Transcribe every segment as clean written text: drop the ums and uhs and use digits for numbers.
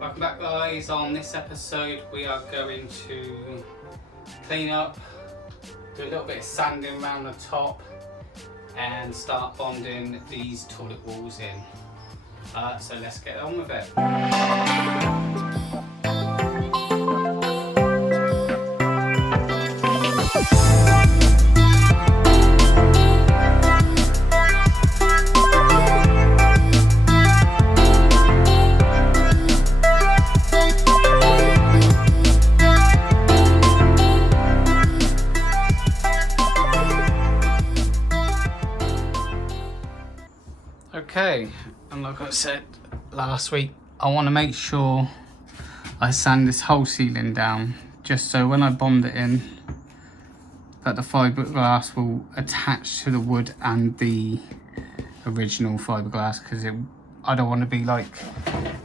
Welcome back, guys. On this episode we are going to clean up, do a little bit of sanding around the top and start bonding these toilet walls in. So let's get on with it. Okay, and like I said last week, I want to make sure I sand this whole ceiling down, just so when I bond it in, that the fiberglass will attach to the wood and the original fiberglass, because I don't want to be like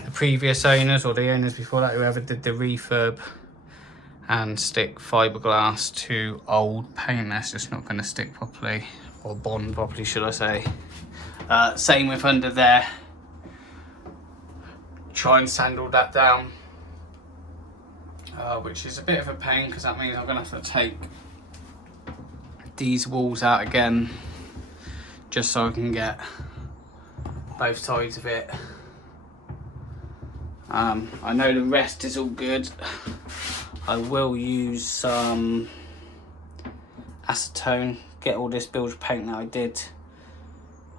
the previous owners or the owners before that, whoever did the refurb, and stick fiberglass to old paint. That's just not going to stick properly, or bond properly, should I say. Same with under there. Try and sand all that down, which is a bit of a pain because that means I'm going to have to take these walls out again just so I can get both sides of it. I know the rest is all good. I will use some acetone, get all this bilge paint that I did.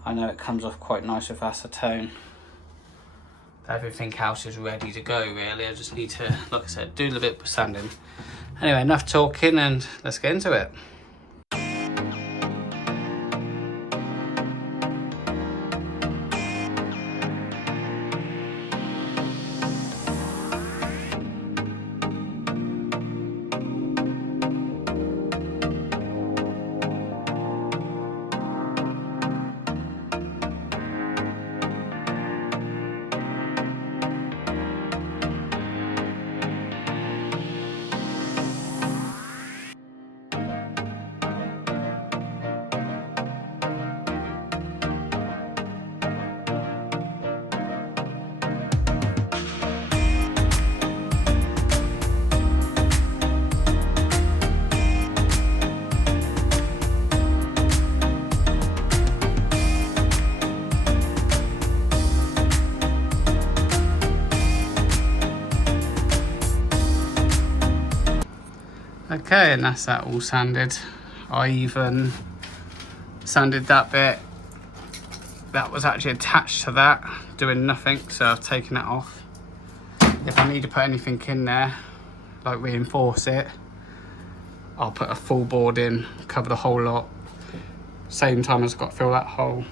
I know it comes off quite nice with acetone. Everything else is ready to go, really. I just need to, like I said, do a little bit of sanding. Anyway, enough talking and let's get into it. Okay, and that's that all sanded. I even sanded that bit that was actually attached to that, doing nothing, so I've taken it off. If I need to put anything in there, like reinforce it, I'll put a full board in, cover the whole lot. Same time as I've got to fill that hole,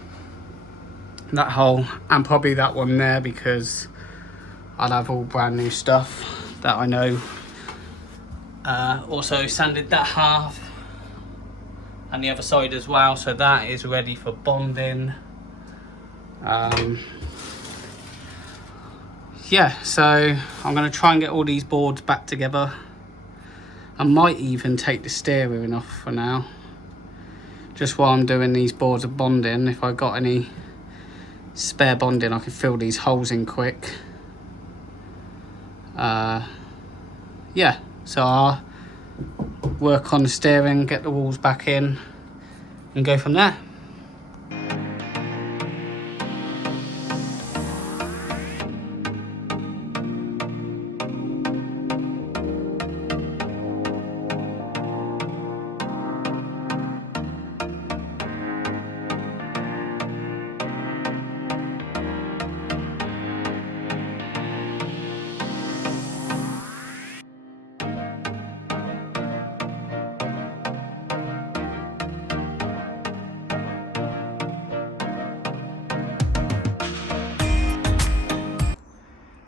and probably that one there, because I'll have all brand new stuff that I know. Also sanded that half and the other side as well, so that is ready for bonding. Yeah, so I'm going to try and get all these boards back together. I might even take the steering off for now, just while I'm doing these boards of bonding. If I got any spare bonding, I could fill these holes in quick. Yeah, so I'll work on the steering, get the walls back in and go from there.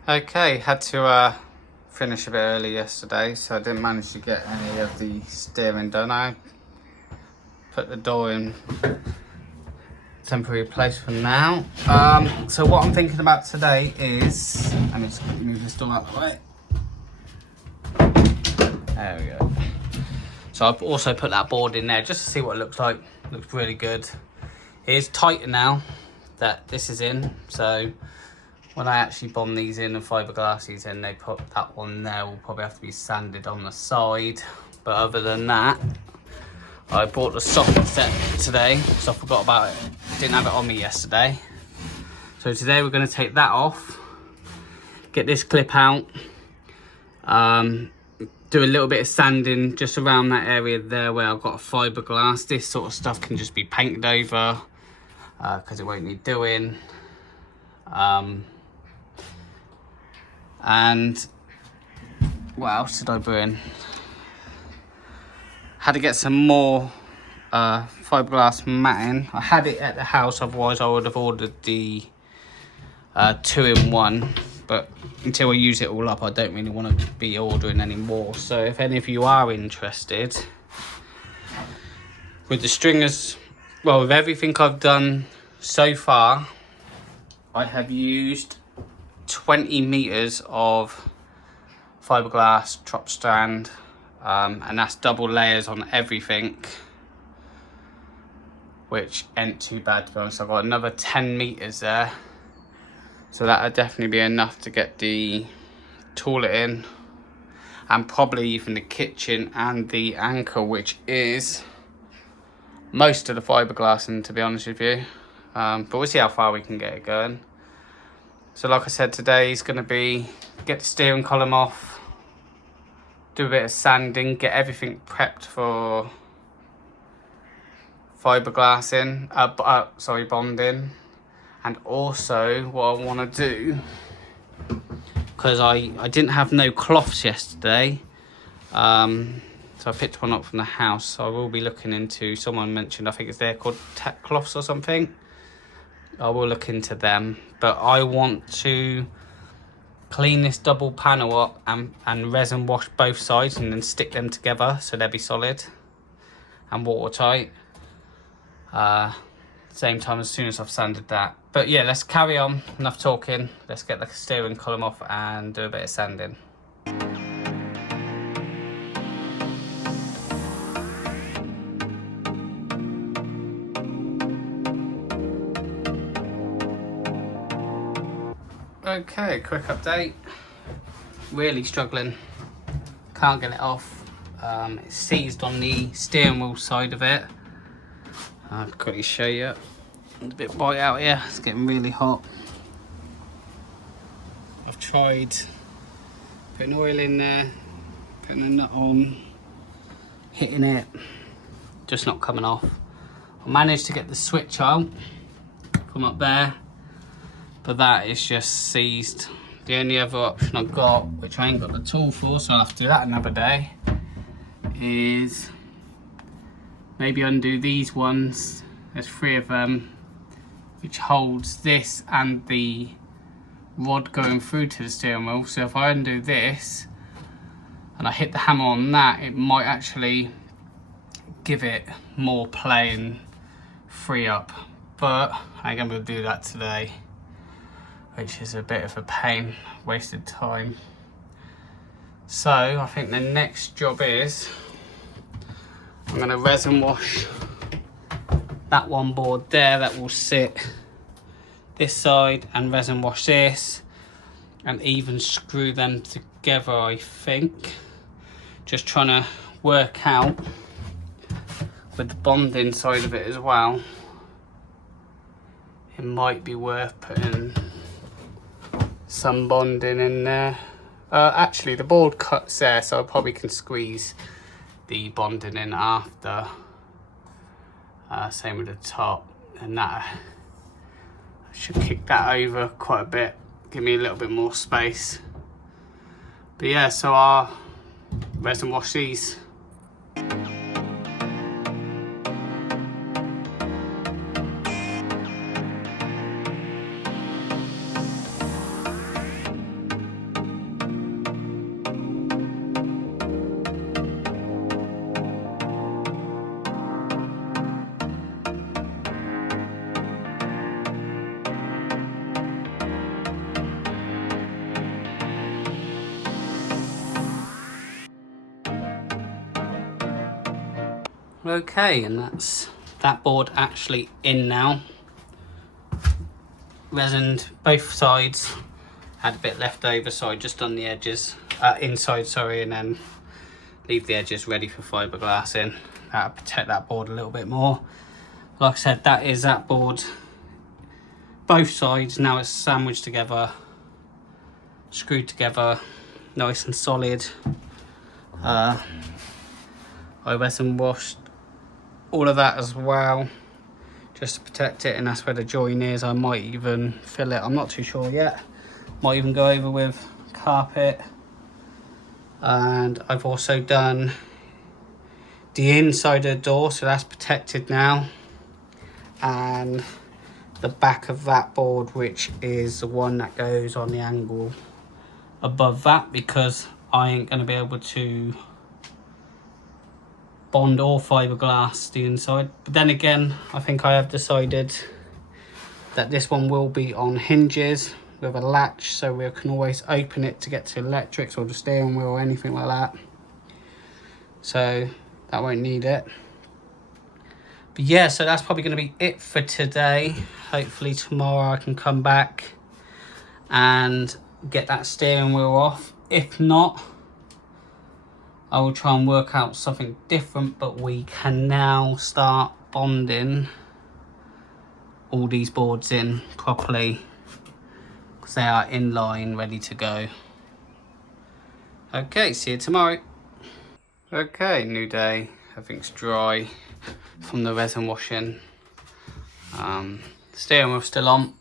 Okay, had to finish a bit early yesterday, so I didn't manage to get any of the steering done. I put the door in temporary place for now. So what I'm thinking about today is, let me just move this door out of the way. There we go. So I've also put that board in there just to see what it looks like. Looks really good. It is tighter now that this is in, so when I actually bond these in and fiberglass these in, they put that one there will probably have to be sanded on the side. But other than that, I bought the soffit set today, so I forgot about it. Didn't have it on me yesterday. So today we're going to take that off, get this clip out, do a little bit of sanding just around that area there where I've got a fiberglass. This sort of stuff can just be painted over because it won't need doing. And what else did I bring? Had to get some more fiberglass matting. I had it at the house, otherwise I would have ordered the 2-in-1. But until I use it all up, I don't really want to be ordering any more. So if any of you are interested, with the stringers, well, with everything I've done so far, I have used 20 meters of fiberglass drop strand, and that's double layers on everything, which ain't too bad to be honest. I've got another 10 meters there. So that'll definitely be enough to get the toilet in, and probably even the kitchen and the anchor, which is most of the fiberglass in, to be honest with you. But we'll see how far we can get it going. So like I said, today is going to be get the steering column off, do a bit of sanding, get everything prepped for fiberglass in, bonding. And also what I want to do, because I didn't have no cloths yesterday, so I picked one up from the house. So I will be looking into, someone mentioned, I think it's there called tack cloths or something. I will look into them. But I want to clean this double panel up and resin wash both sides and then stick them together so they'll be solid and watertight. Same time as soon as I've sanded that. But yeah, let's carry on, enough talking. Let's get the steering column off and do a bit of sanding. Okay, quick update. Really struggling, can't get it off. It's seized on the steering wheel side of it. I'll quickly show you. It's a bit bright out here, it's getting really hot. I've tried putting oil in there, putting a nut on, hitting it, just not coming off. I managed to get the switch out from up there, but that is just seized. The only other option I've got, which I ain't got the tool for, so I'll have to do that another day, is maybe undo these ones. There's 3 of them, which holds this and the rod going through to the steering wheel. So if I undo this and I hit the hammer on that, it might actually give it more play and free up. But I ain't gonna do that today, which is a bit of a pain, wasted time. So I think the next job is I'm gonna resin wash that one board there that will sit this side, and resin wash this, and even screw them together, I think. Just trying to work out with the bonding side of it as well. It might be worth putting some bonding in there. Actually the board cuts there, so I probably can squeeze the bonding in after. Same with the top, and that I should kick that over quite a bit, give me a little bit more space. But yeah, so I'll resin wash these. Okay, and that's that board actually in now. resined both sides. Had a bit left over, so I just done the edges, inside, sorry, and then leave the edges ready for fiberglass in. That'll protect that board a little bit more. Like I said, that is that board. Both sides, now it's sandwiched together, screwed together, nice and solid. I resin washed all of that as well, just to protect it, and that's where the join is. I might even fill it, I'm not too sure yet. Might even go over with carpet. And I've also done the inside of the door, so that's protected now. And the back of that board, which is the one that goes on the angle above that, because I ain't going to be able to bond or fiberglass the inside. But then again, I think I have decided that this one will be on hinges with a latch, so we can always open it to get to electrics or the steering wheel or anything like that, so that won't need it. But yeah, so that's probably going to be it for today. Hopefully tomorrow I can come back and get that steering wheel off. If not, I will try and work out something different, but we can now start bonding all these boards in properly, because they are in line, ready to go. Okay, see you tomorrow. Okay, new day. Everything's dry from the resin washing. Steering wheel's still on.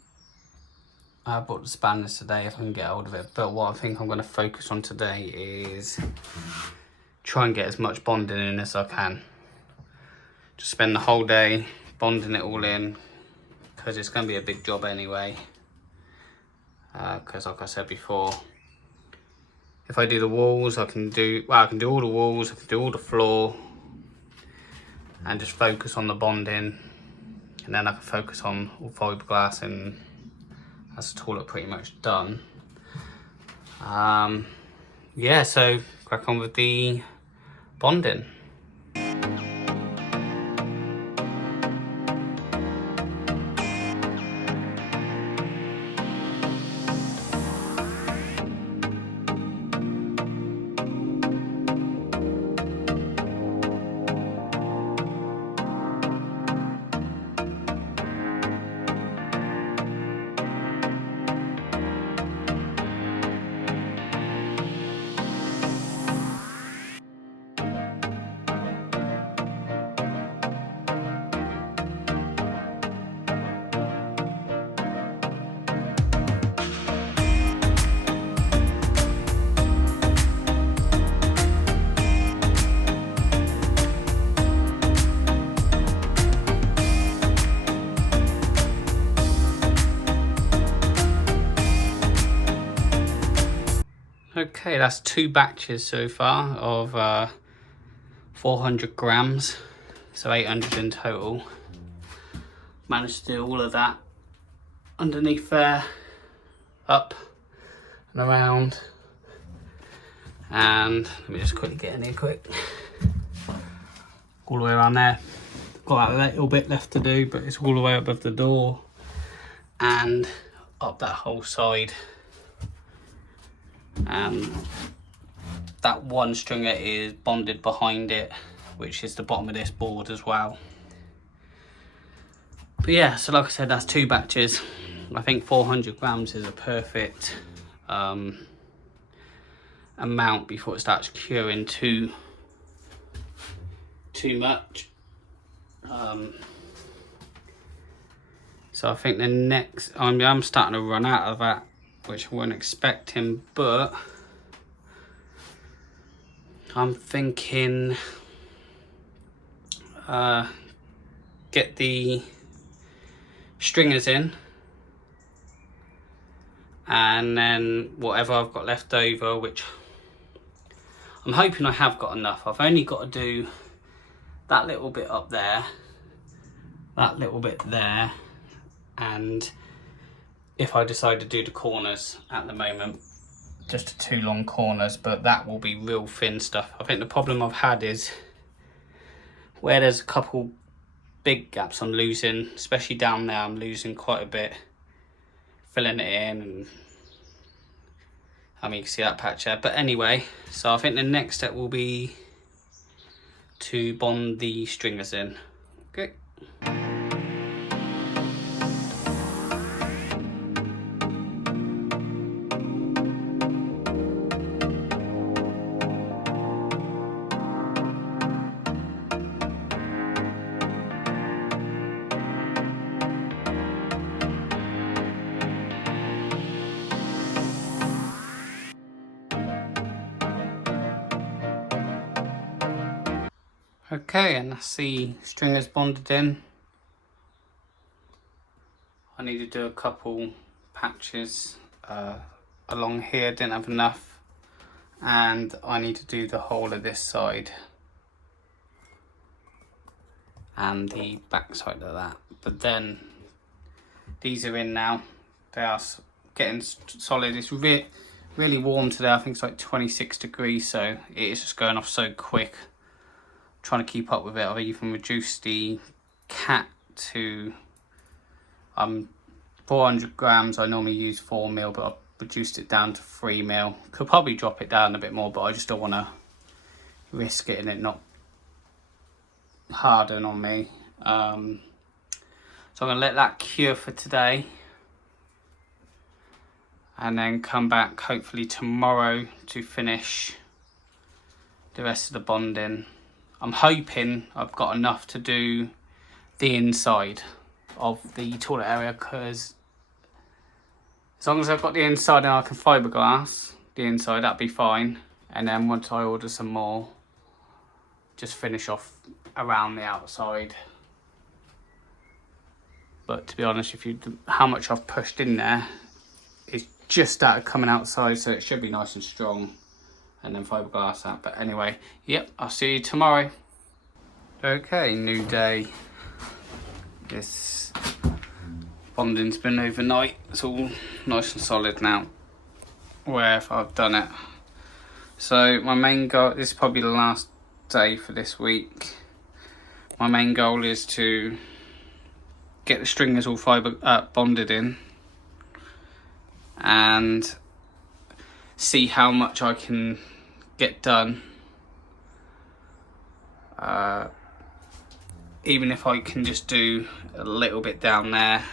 I bought the spanners today if I can get hold of it, but what I think I'm going to focus on today is try and get as much bonding in as I can. Just spend the whole day bonding it all in, because it's going to be a big job anyway. Because like I said before, if I do the walls, I can do all the walls, I can do all the floor, and just focus on the bonding, and then I can focus on all fiberglass, and that's the toilet pretty much done. Yeah, so crack on with the bonding. Okay, that's 2 batches so far of 400 grams, so 800 in total. Managed to do all of that underneath there, up and around. And let me just quickly get in here quick. All the way around there. Got that little bit left to do, but it's all the way above the door and up that whole side. And that one stringer is bonded behind it, which is the bottom of this board as well. But yeah, so like I said, that's 2 batches. I think 400 grams is a perfect amount before it starts curing too much. So I think the next, I'm starting to run out of that, which I wasn't expecting, but I'm thinking get the stringers in, and then whatever I've got left over, which I'm hoping I have got enough. I've only got to do that little bit up there, that little bit there, and if I decide to do the corners at the moment, just the 2 long corners, but that will be real thin stuff. I think the problem I've had is where there's a couple big gaps I'm losing, especially down there, I'm losing quite a bit filling it in, and I mean, you can see that patch there. But anyway, so I think the next step will be to bond the stringers in. Okay. Okay, and that's the stringers bonded in. I need to do a couple patches along here, didn't have enough, and I need to do the whole of this side and the back side of that. But then these are in now, they are getting solid. It's really warm today. I think it's like 26 degrees, so it is just going off so quick. Trying to keep up with it. I've even reduced the cat to 400 grams. I normally use 4 mil, but I've reduced it down to 3 mil. Could probably drop it down a bit more, but I just don't want to risk it and it not harden on me. So I'm going to let that cure for today, and then come back hopefully tomorrow to finish the rest of the bonding. I'm hoping I've got enough to do the inside of the toilet area, because as long as I've got the inside and I can fiberglass the inside, that'd be fine. And then once I order some more, just finish off around the outside. But to be honest, how much I've pushed in there is just started coming outside, so it should be nice and strong. And then fiberglass that. But anyway, yep, I'll see you tomorrow. Okay, new day. This bonding's been overnight. It's all nice and solid now, wherever I've done it. So my main goal, this is probably the last day for this week. My main goal is to get the stringers all bonded in and see how much I can get done. Even if I can just do a little bit down there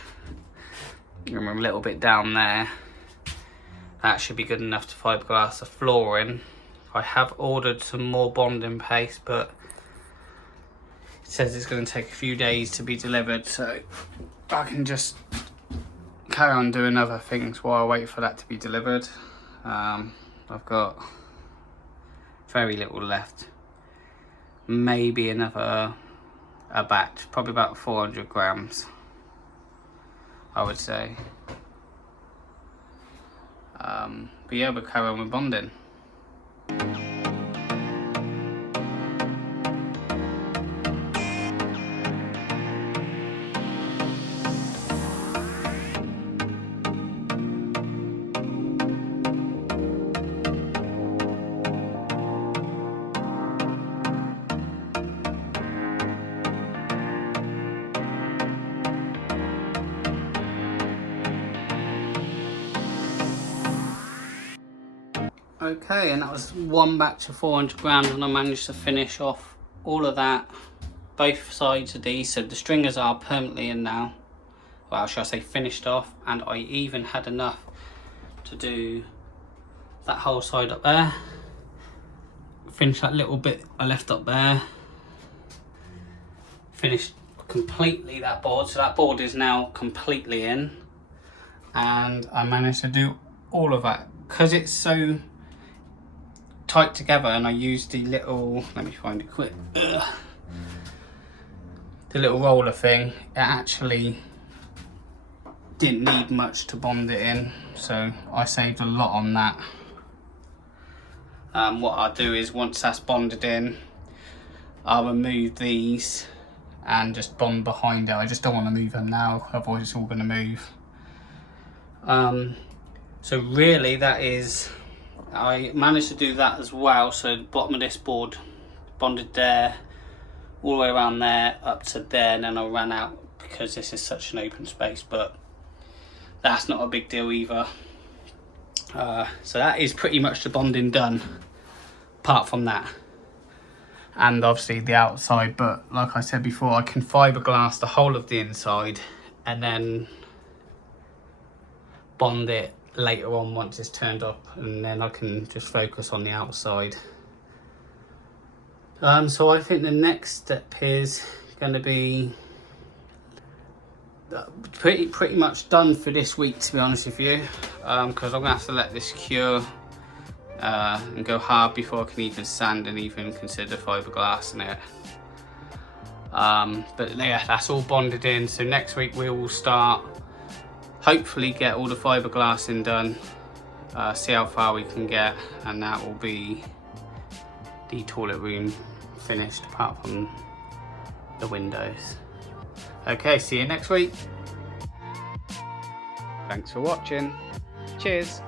and a little bit down there, that should be good enough to fiberglass the flooring. I have ordered some more bonding paste, but it says it's going to take a few days to be delivered, so I can just carry on doing other things while I wait for that to be delivered. I've got very little left, maybe another a batch, probably about 400 grams I would say. But yeah, we'll carry on with bonding. Okay, and that was one batch of 400 grams, and I managed to finish off all of that, both sides of these, so the stringers are permanently in now. Well, shall I say finished off, and I even had enough to do that whole side up there. Finish that little bit I left up there. Finished completely that board, so that board is now completely in. And I managed to do all of that, because it's so tight together, and I used the little, let me find it quick, the little roller thing. It actually didn't need much to bond it in, so I saved a lot on that. What I'll do is, once that's bonded in, I'll remove these and just bond behind it. I just don't want to move them now, otherwise it's all going to move. So really that is, I managed to do that as well. So the bottom of this board bonded there, all the way around there up to there, and then I ran out because this is such an open space. But that's not a big deal either. So that is pretty much the bonding done, apart from that. And obviously the outside, but like I said before, I can fiberglass the whole of the inside and then bond it later on once it's turned up, and then I can just focus on the outside. So I think the next step is going to be pretty much done for this week, to be honest with you, because I'm going to have to let this cure and go hard before I can even sand and even consider fiberglass in it. But yeah, that's all bonded in, so next week we will start, hopefully get all the fiberglassing done, see how far we can get, and that will be the toilet room finished apart from the windows. Okay, see you next week. Thanks for watching. Cheers.